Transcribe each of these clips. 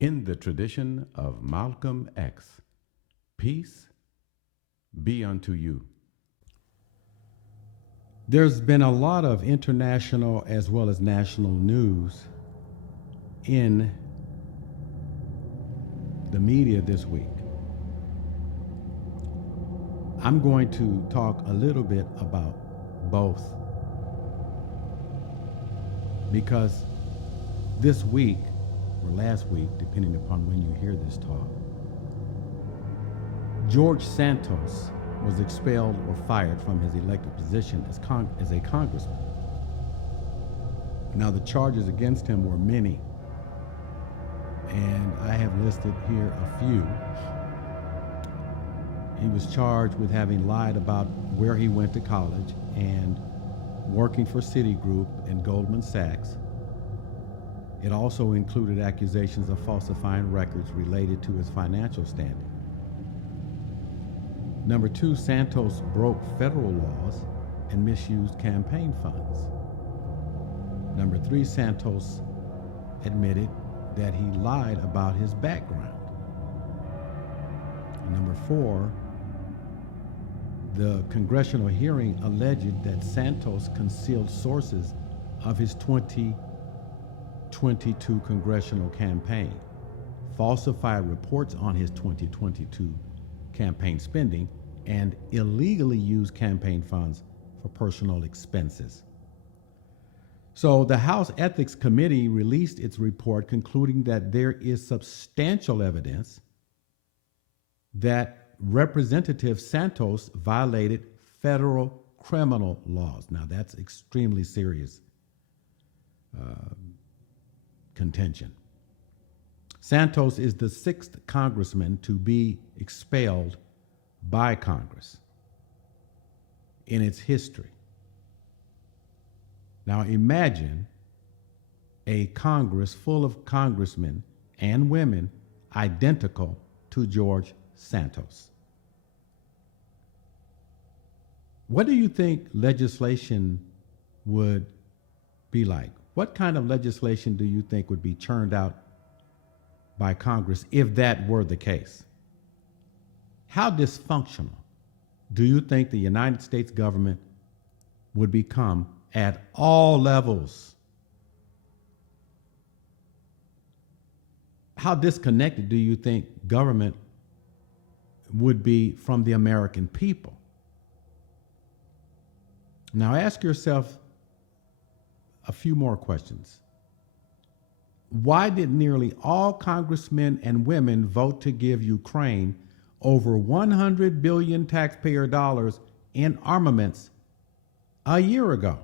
In the tradition of Malcolm X, peace be unto you. There's been a lot of international as well as national news in the media this week. I'm going to talk a little bit about both because this week or last week, depending upon when you hear this talk, George Santos was expelled or fired from his elected position as a congressman. Now, the charges against him were many, and I have listed here a few. He was charged with having lied about where he went to college and working for Citigroup and Goldman Sachs. It also included accusations of falsifying records related to his financial standing. Number two, Santos broke federal laws and misused campaign funds. Number three, Santos admitted that he lied about his background. Number four, the congressional hearing alleged that Santos concealed sources of his 2022 congressional campaign, falsified reports on his 2022 campaign spending, and illegally used campaign funds for personal expenses. So the House Ethics Committee released its report concluding that there is substantial evidence that Representative Santos violated federal criminal laws. Now, that's extremely serious contention. Santos is the sixth congressman to be expelled by Congress in its history. Now, imagine a Congress full of congressmen and women identical to George Santos. What do you think legislation would be like? What kind of legislation do you think would be churned out by Congress if that were the case? How dysfunctional do you think the United States government would become at all levels? How disconnected do you think government would be from the American people? Now ask yourself a few more questions. Why did nearly all congressmen and women vote to give Ukraine over 100 billion taxpayer dollars in armaments a year ago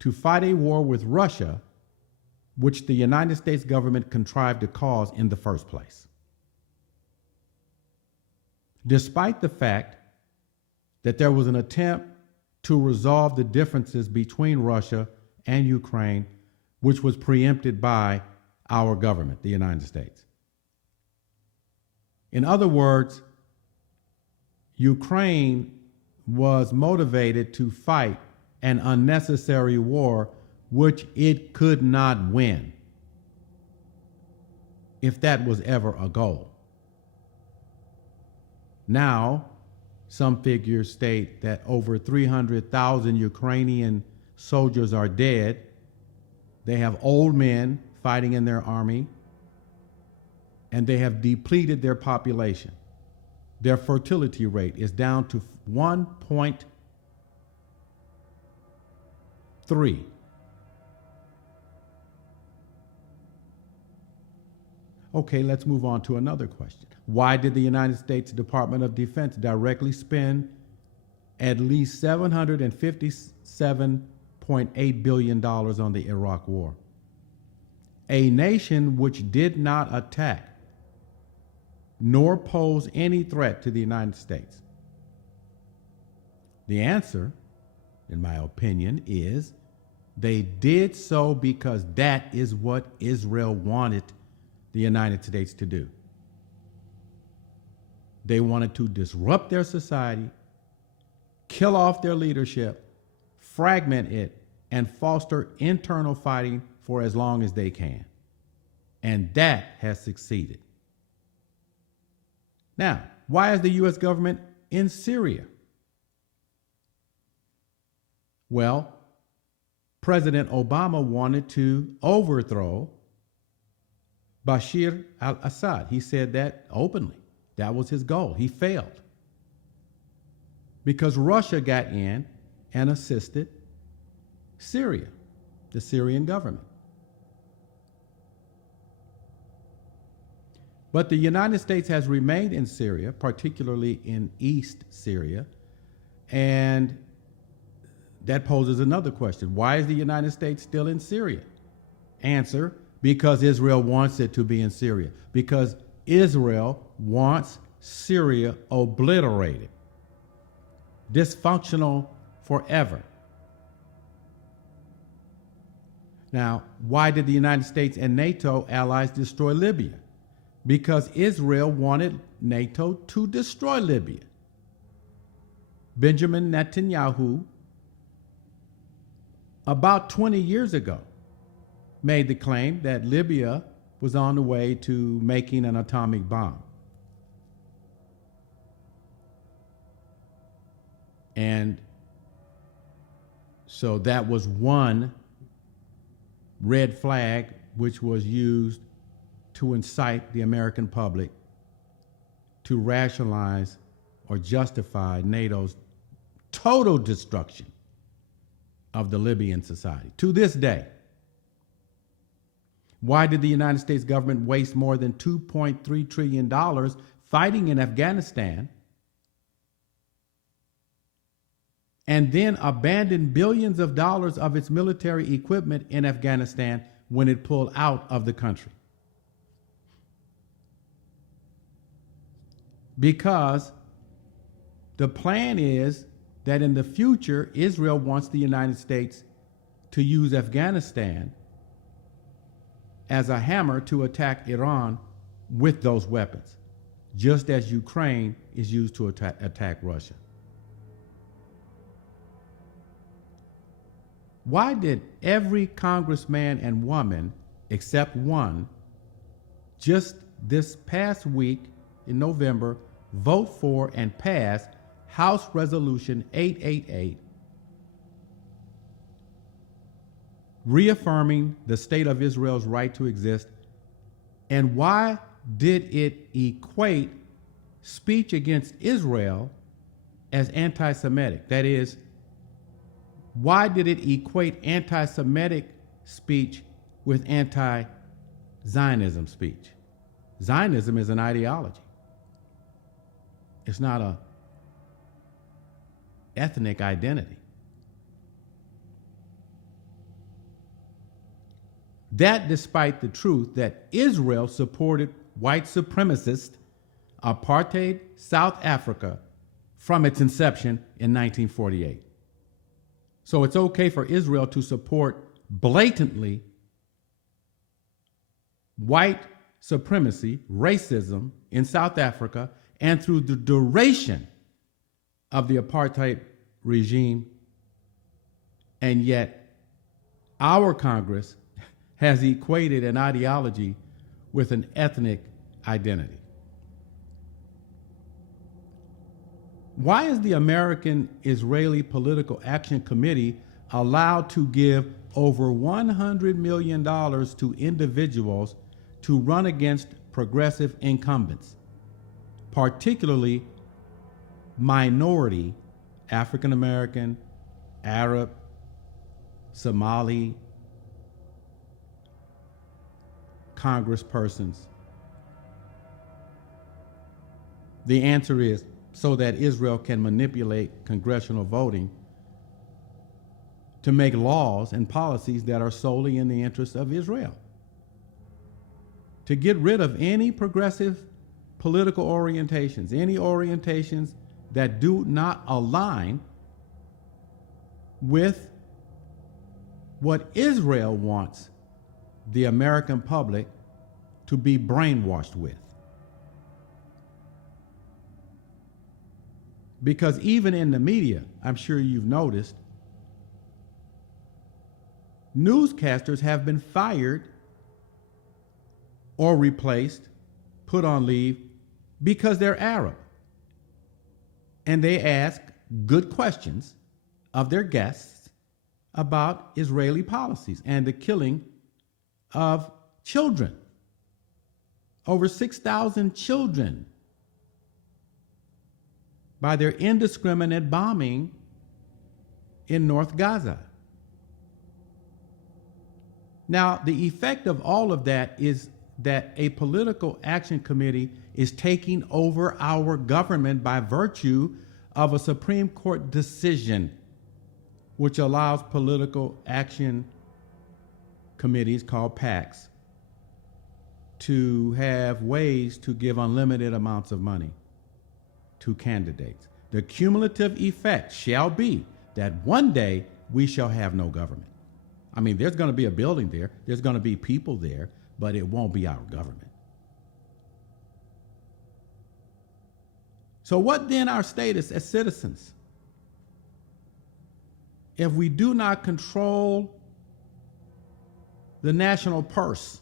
to fight a war with Russia, which the United States government contrived to cause in the first place? Despite the fact that there was an attempt to resolve the differences between Russia and Ukraine, which was preempted by our government, the United States. In other words, Ukraine was motivated to fight an unnecessary war which it could not win, if that was ever a goal. Now, some figures state that over 300,000 Ukrainian soldiers are dead. They have old men fighting in their army, and they have depleted their population. Their fertility rate is down to 1.3. Okay, let's move on to another question. Why did the United States Department of Defense directly spend at least $757.8 billion on the Iraq War? A nation which did not attack nor pose any threat to the United States. The answer, in my opinion, is they did so because that is what Israel wanted the United States to do. They wanted to disrupt their society, kill off their leadership, fragment it, and foster internal fighting for as long as they can. And that has succeeded. Now, why is the U.S. government in Syria? Well, President Obama wanted to overthrow Bashir al-Assad. He said that openly. That was his goal. He failed because Russia got in and assisted Syria, the Syrian government. But the United States has remained in Syria, particularly in East Syria, and that poses another question. Why is the United States still in Syria? Answer, because Israel wants it to be in Syria. Because Israel wants Syria obliterated, dysfunctional forever. Now, why did the United States and NATO allies destroy Libya? Because Israel wanted NATO to destroy Libya. Benjamin Netanyahu, about 20 years ago, made the claim that Libya was on the way to making an atomic bomb. And so that was one red flag which was used to incite the American public to rationalize or justify NATO's total destruction of the Libyan society. To this day, why did the United States government waste more than $2.3 trillion fighting in Afghanistan and then abandon billions of dollars of its military equipment in Afghanistan when it pulled out of the country? Because the plan is that in the future, Israel wants the United States to use Afghanistan as a hammer to attack Iran with those weapons, just as Ukraine is used to attack Russia. Why did every congressman and woman, except one, just this past week in November, vote for and pass House Resolution 888, reaffirming the state of Israel's right to exist? And why did it equate speech against Israel as anti-Semitic? That is, why did it equate anti-Semitic speech with anti-Zionism speech? Zionism is an ideology. It's not an ethnic identity. That despite the truth that Israel supported white supremacist apartheid South Africa from its inception in 1948. So it's okay for Israel to support blatantly white supremacy, racism in South Africa, and through the duration of the apartheid regime. And yet our Congress has equated an ideology with an ethnic identity. Why is the American-Israeli Political Action Committee allowed to give over $100 million to individuals to run against progressive incumbents, particularly minority African American, Arab, Somali congresspersons? The answer is so that Israel can manipulate congressional voting to make laws and policies that are solely in the interest of Israel, to get rid of any progressive political orientations, any orientations that do not align with what Israel wants the American public to be brainwashed with. Because even in the media, I'm sure you've noticed, newscasters have been fired or replaced, put on leave, because they're Arab. And they ask good questions of their guests about Israeli policies and the killing of children. Over 6,000 children by their indiscriminate bombing in North Gaza. Now, the effect of all of that is that a political action committee is taking over our government by virtue of a Supreme Court decision which allows political action committees called PACs to have ways to give unlimited amounts of money to candidates. The cumulative effect shall be that one day we shall have no government. I mean, there's going to be a building there, there's going to be people there, but it won't be our government. So what then our status as citizens? If we do not control the national purse,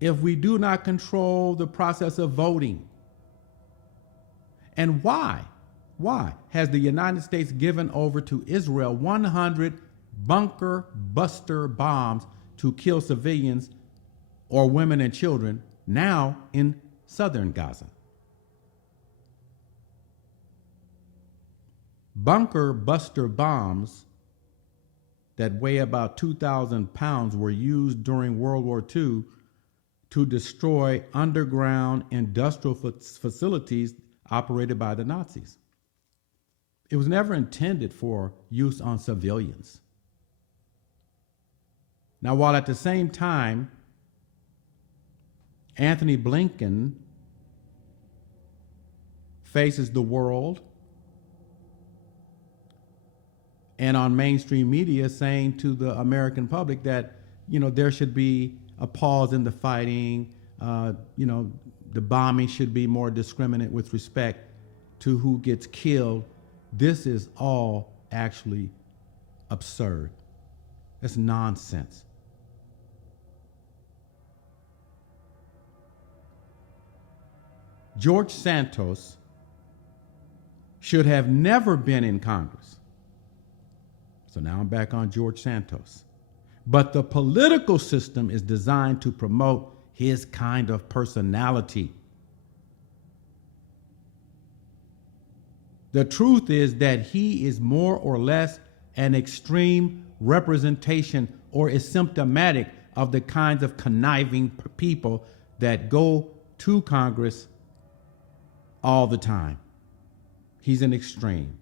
if we do not control the process of voting, and why has the United States given over to Israel 100 bunker buster bombs to kill civilians or women and children now in southern Gaza? Bunker buster bombs that weigh about 2,000 pounds were used during World War II to destroy underground industrial facilities operated by the Nazis. It was never intended for use on civilians. Now, while at the same time, Anthony Blinken faces the world and on mainstream media saying to the American public that, there should be a pause in the fighting, the bombing should be more discriminate with respect to who gets killed. This is all actually absurd. It's nonsense. George Santos should have never been in Congress. So now I'm back on George Santos. But the political system is designed to promote his kind of personality. The truth is that he is more or less an extreme representation or is symptomatic of the kinds of conniving people that go to Congress all the time. He's an extreme,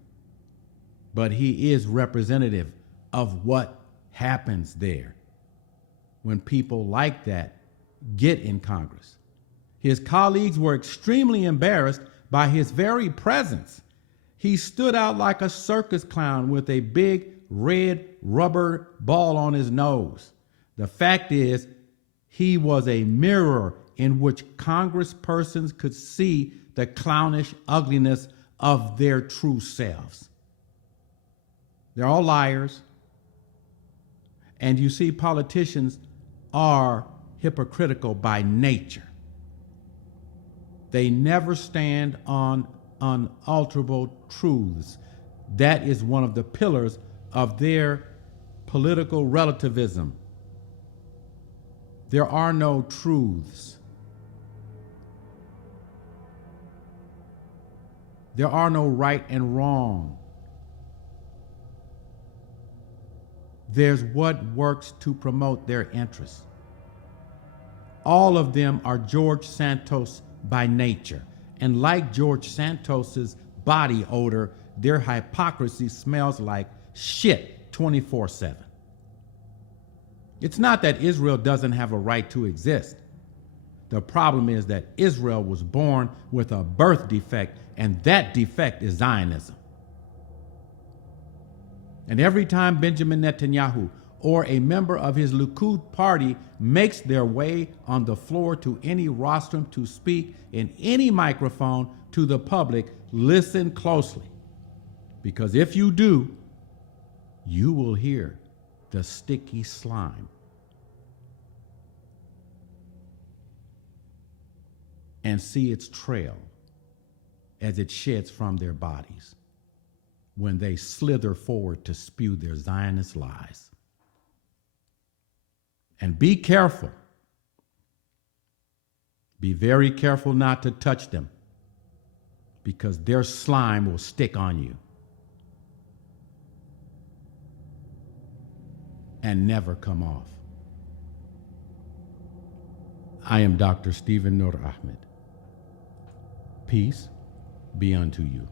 but he is representative of what happens there when people like that get in Congress. His colleagues were extremely embarrassed by his very presence. He stood out like a circus clown with a big red rubber ball on his nose. The fact is, he was a mirror in which congresspersons could see the clownish ugliness of their true selves. They're all liars. And you see, politicians are hypocritical by nature. They never stand on unalterable truths. That is one of the pillars of their political relativism. There are no truths. There are no right and wrong. There's what works to promote their interests. All of them are George Santos by nature. And like George Santos's body odor, their hypocrisy smells like shit 24/7. It's not that Israel doesn't have a right to exist. The problem is that Israel was born with a birth defect, and that defect is Zionism. And every time Benjamin Netanyahu or a member of his Likud party makes their way on the floor to any rostrum to speak in any microphone to the public, listen closely. Because if you do, you will hear the sticky slime. and see its trail as it sheds from their bodies when they slither forward to spew their Zionist lies. And be careful. Be very careful not to touch them, because their slime will stick on you and never come off. I am Dr. Stephen Nur Ahmed. Peace be unto you.